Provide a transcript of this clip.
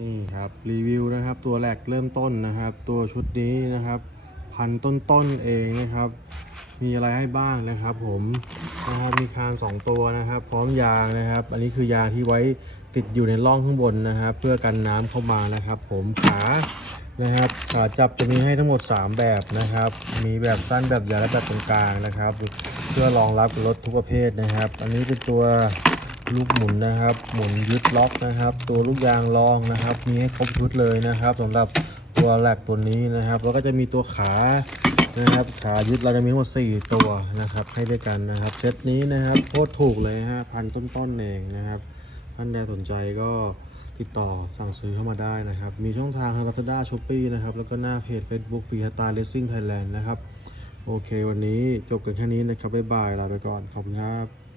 นี่ครับรีวิวนะครับตัวแรกเริ่มต้นนะครับ ตัวชุดนี้นะครับ พันต้นๆเองนะครับ มีอะไรให้บ้างนะครับ ผมนะครับมีคานสองตัวนะครับ พร้อมยางนะครับ อันนี้คือยางที่ไว้ติดอยู่ในร่องข้างบนนะครับ เพื่อกันน้ำเข้ามานะครับ ผมขานะครับขาจับจะมีให้ทั้งหมด 3 แบบนะครับ มีแบบสั้นแบบยาวและแบบตรงกลางนะครับ เพื่อรองรับรถทุกประเภทนะครับ อันนี้เป็นตัว ลูกหมุนนะครับ หมุนยึดล็อกนะครับ ตัวลูกยางรองนะครับ มีให้ครบชุดเลยนะครับสำหรับตัวแหลกตัวนี้นะครับ แล้วก็จะมีตัวขานะครับ ขายึดเราจะมีทั้งหมด4ตัวนะครับ ให้ด้วยกันนะครับเซตนี้นะครับโคตรถูกเลยฮะพันต้นๆเองนะครับท่านใดสนใจก็ติดต่อสั่งซื้อเข้ามาได้นะครับ มีช่องทางทาง Lazada Shopee นะครับ แล้วก็หน้าเพจ Facebook ฟรีสตาร์เลสซิ่งไทยแลนด์นะครับ โอเค วันนี้จบกันแค่นี้นะครับ บ๊ายบาย ลาไปก่อน ขอบคุณครับ